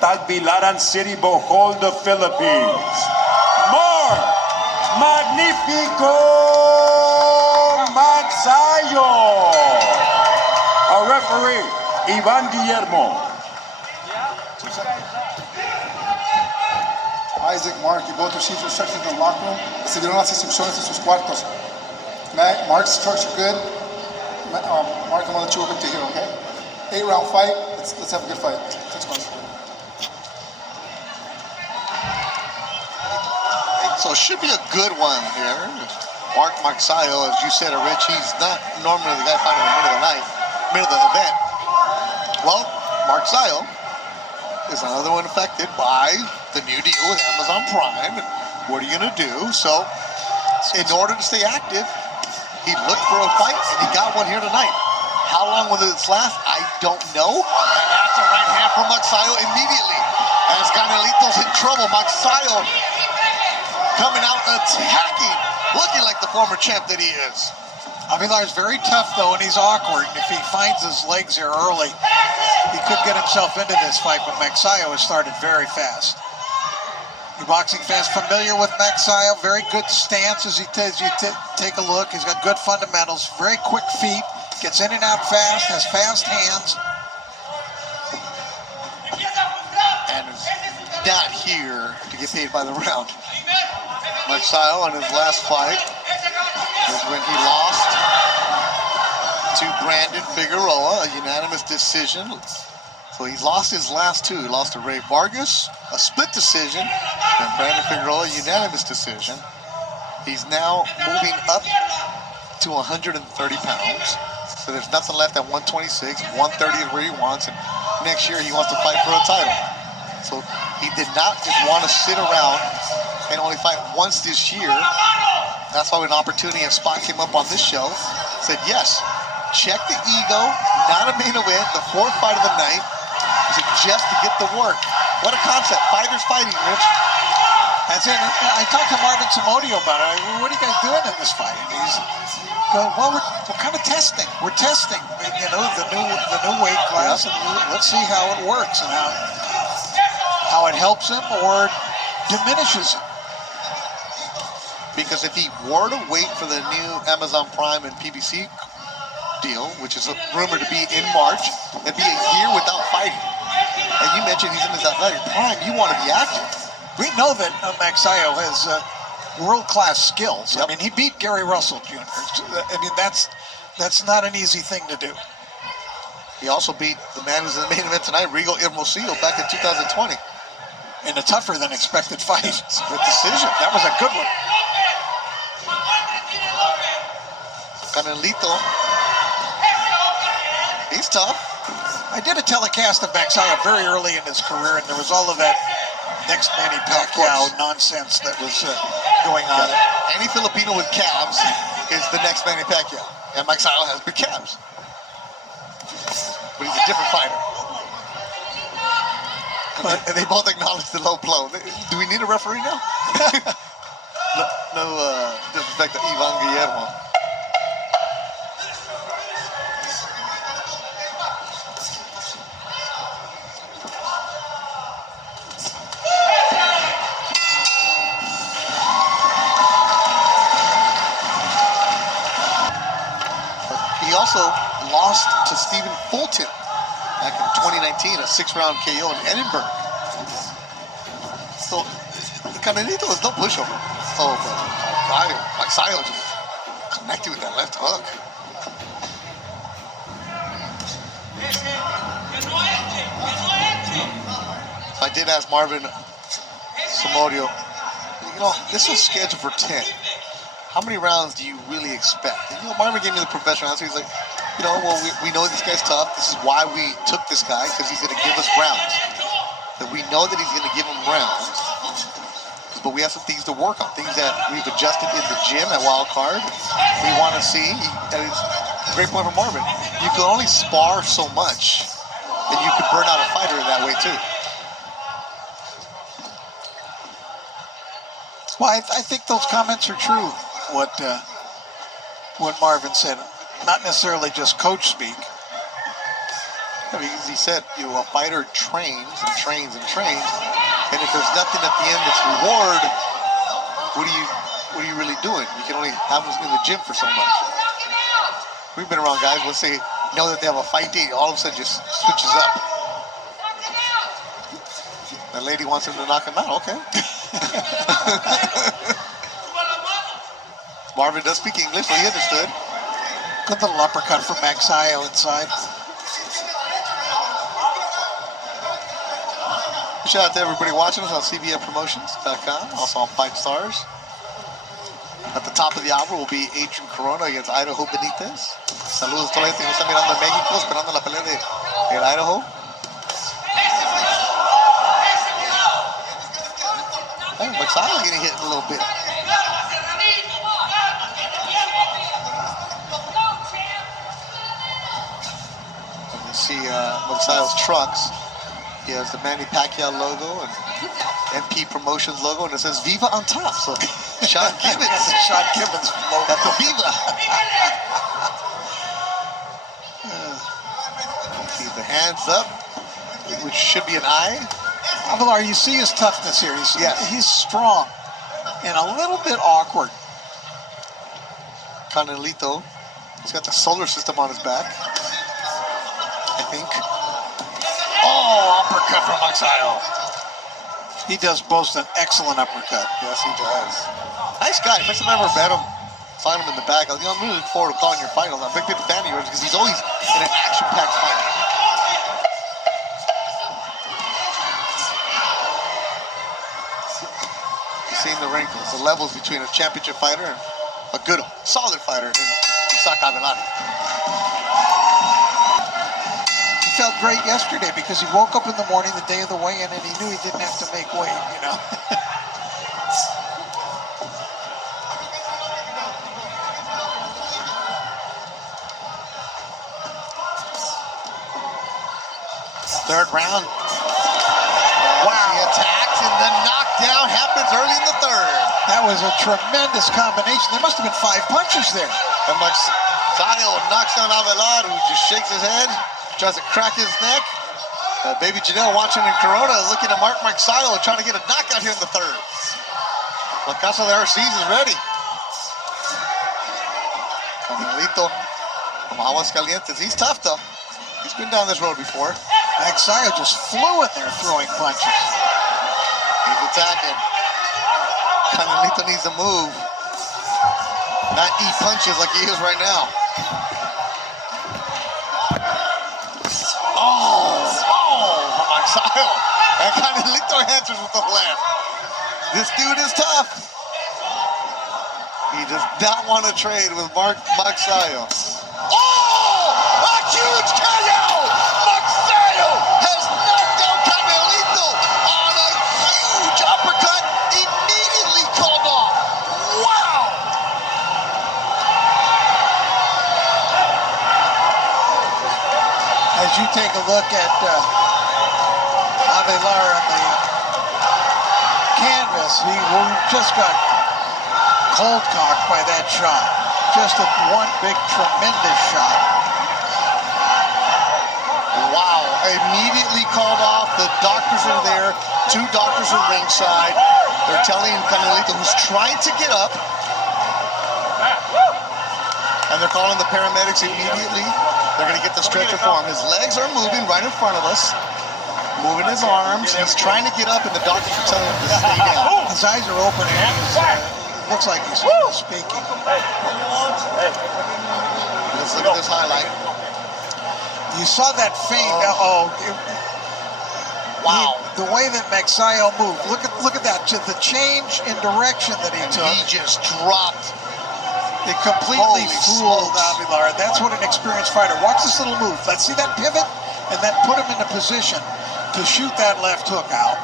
Tagbilaran City, Bohol, the Philippines. Mark Magnifico Magsayo. Our referee, Ivan Guillermo. Isaac, Mark, you both received instructions in the locker room. Recibieron las instrucciones en sus cuartos. Mark's instructions good. Mark, I'm gonna let you work up to here, okay? 8-round fight. Let's have a good fight. Thanks, Mark. So it should be a good one here. Mark Magsayo, as you said, Rich, he's not normally the guy fighting in the middle of the night, middle of the event. Well, Magsayo is another one affected by the new deal with Amazon Prime. What are you gonna do? So, in order to stay active, he looked for a fight and he got one here tonight. How long will this last? I don't know. And that's a right hand from Magsayo immediately. As Canelito's in trouble, Magsayo coming out attacking, looking like the former champ that he is. Avelar is very tough though, and he's awkward. And if he finds his legs here early, he could get himself into this fight. But Magsayo has started very fast. Your boxing fans familiar with Magsayo. Very good stance as you take a look. He's got good fundamentals, very quick feet, gets in and out fast, has fast hands. And is not here to get paid by the round. Magsayo in his last fight was when he lost to Brandon Figueroa, a unanimous decision. So he's lost his last two. He lost to Ray Vargas, a split decision, and Brandon Figueroa, a unanimous decision. He's now moving up to 130 pounds. So there's nothing left at 126. 130 is where he wants, and next year he wants to fight for a title. So he did not just want to sit around and only fight once this year. That's why when an opportunity and spot came up on this show, said yes, check the ego, not a main event, the fourth fight of the night. He said just to get the work. What a concept, fighters fighting, Rich. That's it. I talked to Marvin Samodio about it. What are you guys doing in this fight? And he's going, well, we're kind of testing. We're testing, you know, the new weight class, and let's see how it works and how it helps him or diminishes him. Because if he were to wait for the new Amazon Prime and PBC deal, which is rumored to be in March, it'd be a year without fighting. And you mentioned he's in his athletic prime. You want to be active. We know that Magsayo has world-class skills. Yep. I mean, he beat Gary Russell Jr. I mean, that's not an easy thing to do. He also beat the man who's in the main event tonight, Rigo Hermosillo, back in 2020. In a tougher than expected fight. Split decision. That was a good one. Canelito. He's tough. I did a telecast of Magsayo very early in his career, and there was all of that next Manny Pacquiao nonsense that was going on. Any Filipino with calves is the next Manny Pacquiao. And Magsayo has big calves. But he's a different fighter. And they both acknowledge the low blow. Do we need a referee now? no disrespect to Ivan Guillermo. He also lost to Stephen Fulton back in 2019, a 6-round KO in Edinburgh. So, Canelito is no pushover. Oh, but Magsayo just connected with that left hook. So I did ask Marvin Samodio, you know, this was scheduled for 10. How many rounds do you really expect? And, you know, Marvin gave me the professional answer. He's like, you know, well, we know this guy's tough. This is why we took this guy, because he's going to give us rounds. That we know that he's going to give him rounds, but we have some things to work on, things that we've adjusted in the gym at Wild Card. We want to see, and it's a great point from Marvin, you can only spar so much, and you could burn out a fighter in that way too. Well, I think those comments are true. What Marvin said, not necessarily just coach speak. I mean, as he said, you know, a fighter trains and trains and trains, and if there's nothing at the end that's reward, what are you really doing? You can only have them in the gym for so much. We've been around guys, once they know that they have a fight date, all of a sudden just switches up. The lady wants him to knock him out, okay. Marvin does speak English, so he understood. Good little uppercut from Magsayo inside. Shout out to everybody watching us on cbnpromotions.com, also on Fight Stars. At the top of the hour will be Adrian Corona against Idaho Benitez. Saludos a toda la gente que está mirando en México, esperando la pelea de Idaho. Hey, Magsayo getting hit a little bit. You can see Magsayo's trunks. He has the Manny Pacquiao logo and MP Promotions logo, and it says Viva on top. So Sean Gibbons. Sean Gibbons logo. That's the Viva. Keep the hands up, which should be an eye. Avelar, you see his toughness here. He's strong and a little bit awkward. Canelito, he's got the solar system on his back, I think. Oh, uppercut from Magsayo. He does boast an excellent uppercut. Yes, he does. Nice guy. First time I ever met him, saw him in the back. I'm really looking forward to calling your finals. I'm a big fan of yours because he's always in an action-packed fight. You've seen the wrinkles, the levels between a championship fighter and a good, solid fighter in Avelar. He felt great yesterday because he woke up in the morning, the day of the weigh-in, and he knew he didn't have to make weight, you know. Third round. Wow. He attacks and the knockdown happens early in the third. That was a tremendous combination. There must have been 5 punches there. And Magsayo knocks down Avelar, who just shakes his head, tries to crack his neck. Baby Janelle watching in Corona, looking at Mark Magsayo, trying to get a knockout here in the third. La Casa de Arces is ready. Canelito from Aguascalientes. He's tough though. He's been down this road before. Magsayo just flew in there throwing punches. He's attacking. Canelito needs to move. Not eat punches like he is right now. From Magsayo. And Canelito answers with the left. This dude is tough. He does not want to trade with Mark Magsayo. Oh! A huge KO! Magsayo has knocked down Canelito on a huge uppercut, immediately called off. Wow! As you take a look at Avelar on the canvas, he just got cold cocked by that shot. Just one big, tremendous shot. Wow, immediately called off. The doctors are there. 2 doctors are ringside. They're telling Canelito, who's trying to get up, and they're calling the paramedics immediately. They're going to get the stretcher for him. His legs are moving right in front of us, moving his arms. He's trying to get up, and the doctors are telling him to stay down. His eyes are opening. Looks like he's speaking. Let's look at this highlight. You saw that feint. Wow. The way that Magsayo moved. Look at that. The change in direction that he took. He just dropped. It completely fooled smokes. Avelar. That's what an experienced fighter. Watch this little move. Let's see that pivot, and that put him in a position to shoot that left hook out.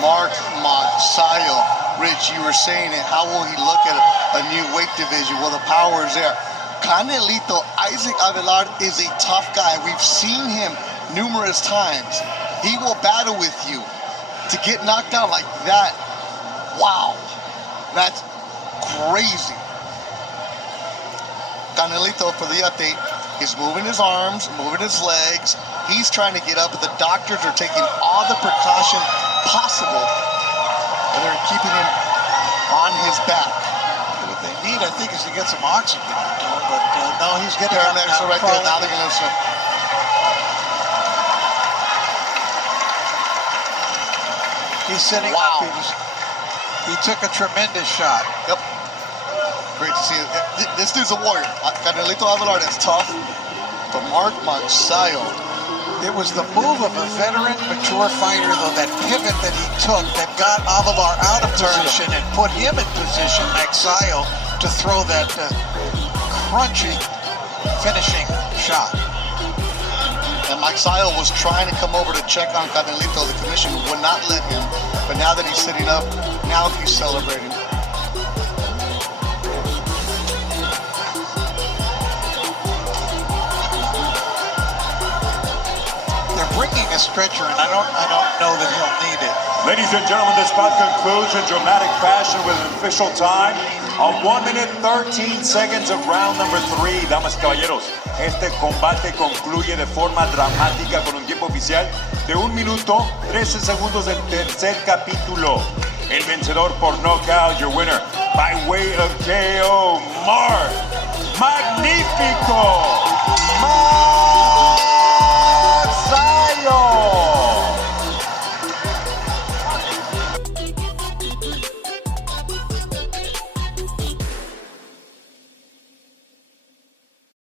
Mark Magsayo. Rich, you were saying it. How will he look at a new weight division? Well, the power is there. Canelito, Isaac Avelar is a tough guy. We've seen him numerous times. He will battle with you. To get knocked out like that, wow, that's crazy. Canelito, for the update, is moving his arms, moving his legs. He's trying to get up, but the doctors are taking all the precaution possible. And they're keeping him on his back. What they need, I think, is to get some oxygen. But no, he's getting Paramedics are right there. Now they're going to... He's sitting Wow. up. He took a tremendous shot. Yep. Great to see it. This dude's a warrior. Canelito Avelar is tough. But Mark Magsayo. It was the move of a veteran, mature fighter, though, that pivot that he took that got Avelar out of position and put him in position, Magsayo, to throw that crunchy finishing shot. And Magsayo was trying to come over to check on Canelito. The commission would not let him. But now that he's sitting up, now he's celebrating. They're bringing a stretcher, and I don't know that he'll need it. Ladies and gentlemen, this bout concludes in dramatic fashion with an official time of 1 minute 13 seconds of round number 3. Damas y caballeros, este combate concluye de forma dramática con un tiempo oficial de 1 minuto 13 segundos del tercer capítulo. El vencedor por knockout, your winner by way of KO, Mark Magnifico.